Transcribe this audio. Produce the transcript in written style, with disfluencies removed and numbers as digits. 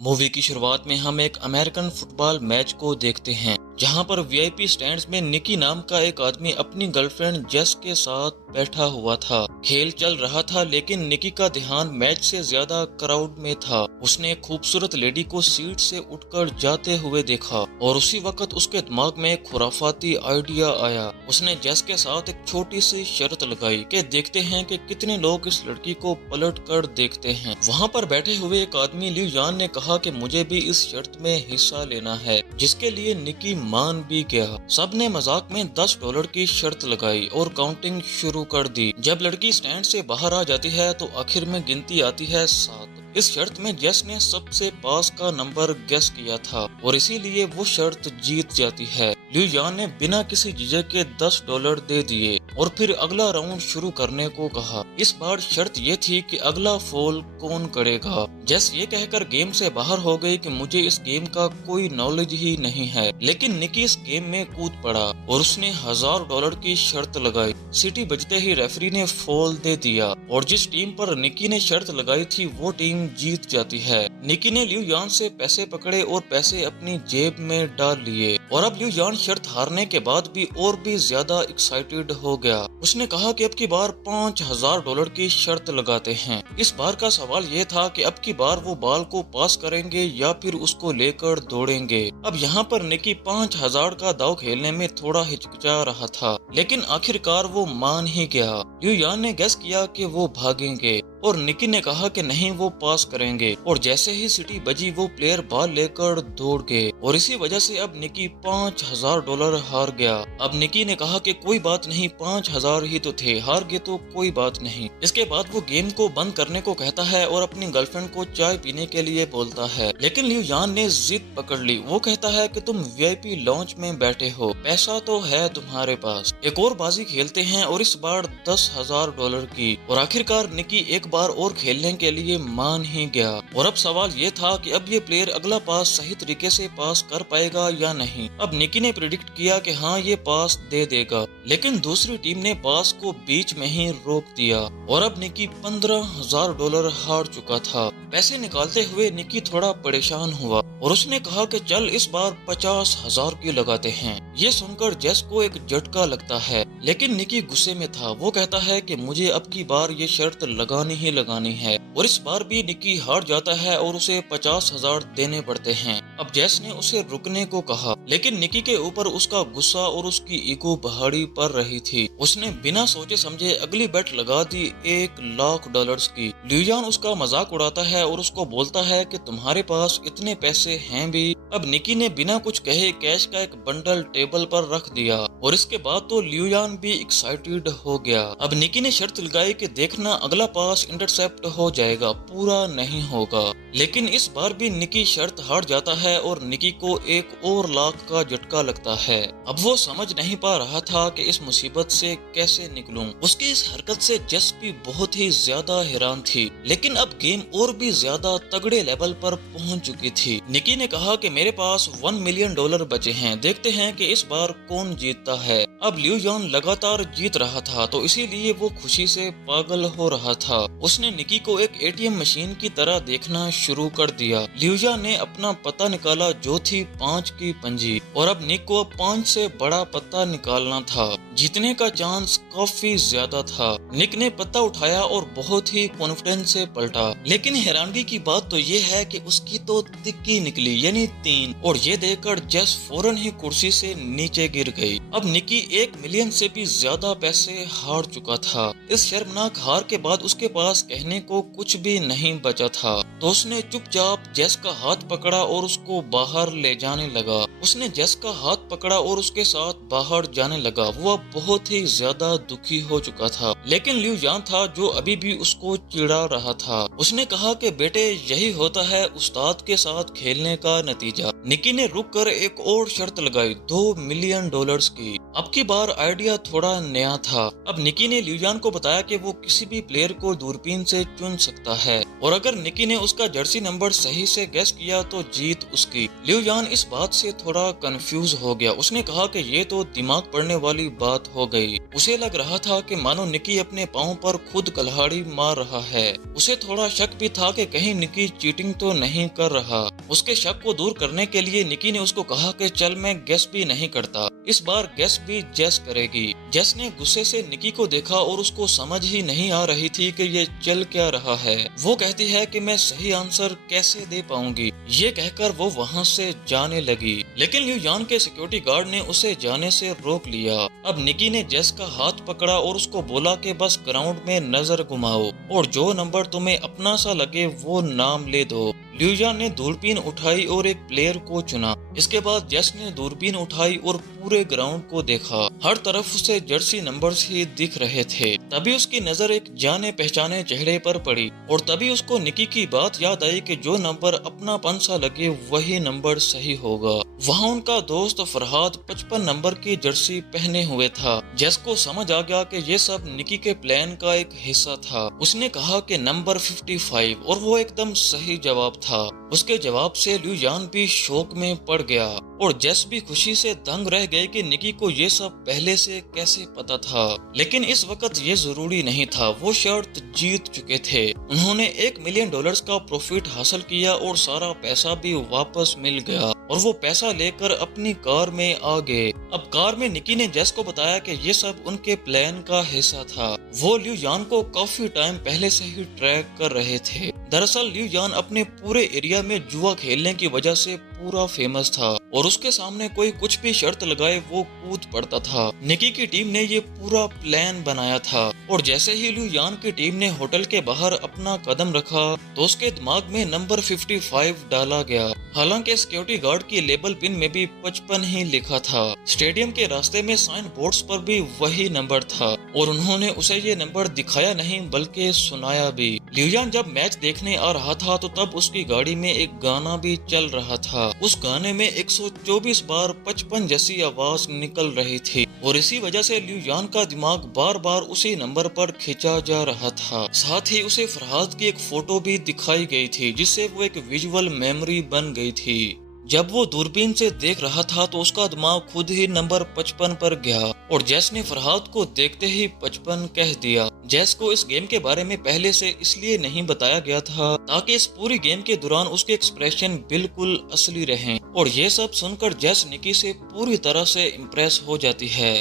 Movie की शुरुआत में हम एक अमेरिकन फुटबॉल मैच को देखते हैं जहां पर वीआईपी स्टैंड्स में निकी नाम का एक आदमी अपनी गर्लफ्रेंड जेस के साथ बैठा हुआ था। खेल चल रहा था लेकिन निकी का ध्यान मैच से ज्यादा क्राउड में था। उसने एक खूबसूरत लेडी को सीट से उठकर जाते हुए देखा और उसी वक्त उसके दिमाग में एक खुराफाती आइडिया आया। उसने जेस के साथ एक छोटी सी शर्त लगाई कि देखते हैं कि कितने लोग इस लड़की को पलट कर देखते हैं। वहाँ पर बैठे हुए एक आदमी ल्यू यान ने कहा कि मुझे भी इस शर्त में हिस्सा लेना है, जिसके लिए निकी मान भी गया। सबने मजाक में $10 की शर्त लगाई और काउंटिंग शुरू कर दी। जब लड़की स्टैंड से बाहर आ जाती है तो आखिर में गिनती आती है 7। इस शर्त में जेस ने सबसे पास का नंबर गेस किया था और इसीलिए वो शर्त जीत जाती है। ल्यू यान ने बिना किसी झिझक के $10 दे दिए और फिर अगला राउंड शुरू करने को कहा। इस बार शर्त ये थी कि अगला फॉल कौन करेगा। जेस ये कहकर गेम से बाहर हो गई कि मुझे इस गेम का कोई नॉलेज ही नहीं है, लेकिन निकी इस गेम में कूद पड़ा और उसने $1000 की शर्त लगाई। सीटी बजते ही रेफरी ने फॉल दे दिया और जिस टीम पर निकी ने शर्त लगाई थी वो टीम जीत जाती है। निकी ने ल्यू यान से पैसे पकड़े और पैसे अपनी जेब में डाल लिए और अब ल्यू यान शर्त हारने के बाद भी और भी ज्यादा एक्साइटेड हो गया। उसने कहा कि अब की बार $5000 की शर्त लगाते हैं। इस बार का सवाल ये था कि अब की बार वो बॉल को पास करेंगे या फिर उसको लेकर दौड़ेंगे। अब यहाँ पर निकी 5000 का दाव खेलने में थोड़ा हिचकिचा रहा था, लेकिन आखिरकार वो मान ही गया। ल्यू यान ने गेस किया कि वो भागेंगे और निकी ने कहा कि नहीं, वो पास करेंगे और जैसे ही सीटी बजी वो प्लेयर बॉल लेकर दौड़ गए और इसी वजह से अब निकी $5000 हार गया। अब निकी ने कहा कि कोई बात नहीं, 5000 ही तो थे, हार गए तो कोई बात नहीं। इसके बाद वो गेम को बंद करने को कहता है और अपनी गर्लफ्रेंड को चाय पीने के लिए बोलता है, लेकिन ल्यू यान ने जिद पकड़ ली। वो कहता है कि तुम वीआईपी लॉन्च में बैठे हो, पैसा तो है तुम्हारे पास। एक और बाजी खेलते हैं और इस बार $10,000 की और आखिरकार निकी एक बार और खेलने के लिए मान ही गया। और अब सवाल ये था कि अब ये प्लेयर अगला पास सही तरीके से पास कर पाएगा या नहीं। अब निकी ने प्रिडिक्ट किया कि हाँ, ये पास दे देगा, लेकिन दूसरी टीम ने पास को बीच में ही रोक दिया और अब निकी $15,000 हार चुका था। पैसे निकालते हुए निकी थोड़ा परेशान हुआ और उसने कहा कि चल इस बार 50,000 की लगाते हैं। ये सुनकर जेस को एक झटका लगता है, लेकिन निकी गुस्से में था। वो कहता है कि मुझे अब की बार ये शर्त लगानी ही लगानी है और इस बार भी निकी हार जाता है और उसे 50,000 देने पड़ते हैं। अब जेस ने उसे रुकने को कहा, लेकिन निकी के ऊपर उसका गुस्सा और उसकी ईगो पहाड़ी पर रही थी। उसने बिना सोचे समझे अगली बेट लगा दी $1,00,000 की। ल्यू यान उसका मजाक उड़ाता है और उसको बोलता है कि तुम्हारे पास इतने पैसे हैं भी। अब निकी ने बिना कुछ कहे कैश का एक बंडल टेबल पर रख दिया और इसके बाद तो ल्यू यान भी एक्साइटेड हो गया। अब निकी ने शर्त लगाई कि देखना अगला पास इंटरसेप्ट हो जाएगा, पूरा नहीं होगा। लेकिन इस बार भी निकी शर्त हार जाता है और निकी को एक और लाख का झटका लगता है। अब वो समझ नहीं पा रहा था कि इस मुसीबत से कैसे निकलूं। उसकी इस हरकत से जेस भी बहुत ही ज्यादा हैरान थी, लेकिन अब गेम और भी ज्यादा तगड़े लेवल पर पहुंच चुकी थी। निकी ने कहा कि मेरे पास $1 मिलियन बचे हैं, देखते हैं कि इस बार कौन जीतता है। अब ल्यू यान लगातार जीत रहा था तो इसीलिए वो खुशी से पागल हो रहा था। उसने निकी को एक एटीएम मशीन की तरह देखना शुरू कर दिया। ल्यू यान ने अपना पता निकाला जो थी 5 की पंजी और अब निक को 5 से बड़ा पत्ता निकालना था। जीतने का चांस काफी ज्यादा था। निक ने पत्ता उठाया और बहुत ही कॉन्फिडेंस से पलटा, लेकिन हैरानगी की बात तो ये है कि उसकी तो तिक्की निकली, यानी 3, और ये देखकर जेस फौरन ही कुर्सी से नीचे गिर गई। अब निकी 1 मिलियन से भी ज्यादा पैसे हार चुका था। इस शर्मनाक हार के बाद उसके पास कहने को कुछ भी नहीं बचा था, तो उसने चुपचाप जेस का हाथ पकड़ा और उसको बाहर ले जाने लगा। उसने जेस का हाथ पकड़ा और उसके साथ बाहर जाने लगा। वो अब बहुत ही ज्यादा दुखी हो चुका था, लेकिन ल्यू यान था जो अभी भी उसको चिढ़ा रहा था। उसने कहा कि बेटे, यही होता है उस्ताद के साथ खेलने का नतीजा। निकी ने रुक कर एक और शर्त लगाई $2 मिलियन की। अब की बार आइडिया थोड़ा नया था। अब निकी ने ल्यू यान को बताया कि वो किसी भी प्लेयर को दूरबीन से चुन सकता है और अगर निकी ने उसका जर्सी नंबर सही से गेस किया तो जीत उसकी। लिu यान इस बात से थोड़ा कंफ्यूज हो गया। उसने कहा कि ये तो दिमाग पड़ने वाली बात हो गई। उसे लग रहा था कि मानो निकी अपने पाँव पर खुद कुल्हाड़ी मार रहा है। उसे थोड़ा शक भी था कि कहीं निकी चीटिंग तो नहीं कर रहा। उसके शक को दूर करने के लिए निकी ने उसको कहा कि चल मैं गेस भी नहीं करता, इस बार गेस भी जेस करेगी। जेस ने गुस्से से निकी को देखा और उसको समझ ही नहीं आ रही थी कि ये चल क्या रहा है। वो कहती है कि मैं सही आंसर कैसे दे पाऊंगी। ये कहकर वो वहाँ से जाने लगी, लेकिन लिu यान के सिक्योरिटी गार्ड ने उसे जाने से रोक लिया। अब निकी ने जेस का हाथ पकड़ा और उसको बोला कि बस ग्राउंड में नजर घुमाओ और जो नंबर तुम्हें अपना सा लगे वो नाम ले दो। लिu यान ने दूरबीन उठाई और एक प्लेयर को चुना। इसके बाद जेस ने दूरबीन उठाई और पूरे ग्राउंड को देखा। हर तरफ उसे जर्सी नंबर्स ही दिख रहे थे। तभी उसकी नजर एक जाने पहचाने चेहरे पर पड़ी और तभी उसको निकी की बात याद आई कि जो नंबर अपनापन सा लगे वही नंबर सही होगा। वहाँ उनका दोस्त फरहाद 55 नंबर की जर्सी पहने हुए था। जेस को समझ आ गया कि ये सब निकी के प्लान का एक हिस्सा था। उसने कहा कि नंबर 55 और वो एकदम सही जवाब था। उसके जवाब से लिu यान भी शौक में पड़ गया और जेस भी खुशी से दंग रह गए कि निकी को ये सब पहले से कैसे पता था। लेकिन इस वक्त ये जरूरी नहीं था, वो शर्त जीत चुके थे। उन्होंने $1 मिलियन का प्रॉफिट हासिल किया और सारा पैसा भी वापस मिल गया और वो पैसा लेकर अपनी कार में आ गए। अब कार में निकी ने जेस को बताया कि ये सब उनके प्लान का हिस्सा था। वो लिu यान को काफी टाइम पहले से ही ट्रैक कर रहे थे। दरअसल लिu यान अपने पूरे एरिया में जुआ खेलने की वजह से पूरा फेमस था और उसके सामने कोई कुछ भी शर्त लगाए वो कूद पड़ता था। निकी की टीम ने ये पूरा प्लान बनाया था और जैसे ही लिu यान की टीम ने होटल के बाहर अपना कदम रखा तो उसके दिमाग में नंबर 55 डाला गया। हालांकि सिक्योरिटी गार्ड की लेबल पिन में भी 55 ही लिखा था। स्टेडियम के रास्ते में साइन बोर्ड्स पर भी वही नंबर था और उन्होंने उसे ये नंबर दिखाया नहीं बल्कि सुनाया भी। लिu यान जब मैच देखने आ रहा था तो तब उसकी गाड़ी में एक गाना भी चल रहा था। उस गाने में 124 बार 55 जैसी आवाज निकल रही थी और इसी वजह से लिu यान का दिमाग बार बार उसी नंबर पर खींचा जा रहा था। साथ ही उसे फरहाद की एक फोटो भी दिखाई गई थी जिससे वो एक विजुअल मेमोरी बन गई थी। जब वो दूरबीन से देख रहा था तो उसका दिमाग खुद ही नंबर 55 पर गया और जेस ने फरहाद को देखते ही 55 कह दिया। जेस को इस गेम के बारे में पहले से इसलिए नहीं बताया गया था ताकि इस पूरी गेम के दौरान उसके एक्सप्रेशन बिल्कुल असली रहें और ये सब सुनकर जेस निकी से पूरी तरह से इम्प्रेस हो जाती है।